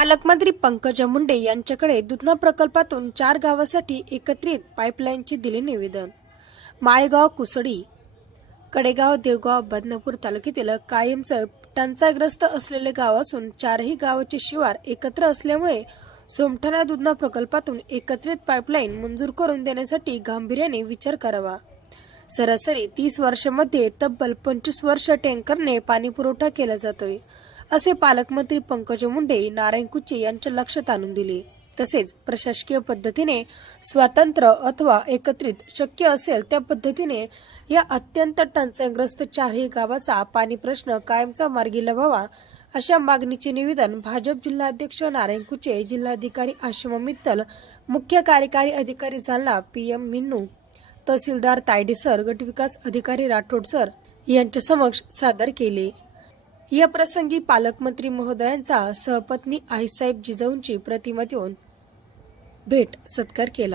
पालकमंत्री पंकजा मुंडे यांच्याकडे दुधना प्रकल्पातून चार गावासाठी एकत्रित पाईपलाईनचे दिले निवेदन. माळेगाव कुसडी कडेगाव देवगाव बदनापूर तालुक्यातील कायमचं टंचाईग्रस्त असलेले गाव असून चारही गावाचे शिवार एकत्र असल्यामुळे सोमठाणा दुधना प्रकल्पातून एकत्रित पाईपलाईन मंजूर करून देण्यासाठी गांभीर्याने विचार करावा. सरासरी तीस वर्षामध्ये तब्बल पंचवीस वर्ष टँकरने पाणीपुरवठा केला जातोय. असे पालकमंत्री पंकज मुंडे नारायण कुचे यांच्या लक्षात आणून दिले. तसेच प्रशासकीय पद्धतीने स्वतंत्र अथवा एकत्रित शक्य असेल त्या पद्धतीने या अत्यंत टंचाईग्रस्त चारही गावाचा पाणी प्रश्न कायमचा मार्गी लावावा अशा मागणीचे निवेदन भाजप जिल्हाध्यक्ष नारायण कुचे जिल्हाधिकारी आशिमा मित्तल मुख्य कार्यकारी अधिकारी जालना पी एम मिन्नू तहसीलदार तायडे सर गटविकास अधिकारी राठोड सर यांच्या समक्ष सादर केले. या प्रसंगी पालकमंत्री महोदयांचा सहपत्नी आईसाहेब जिजाऊंची प्रतिमा देऊन भेट सत्कार केला.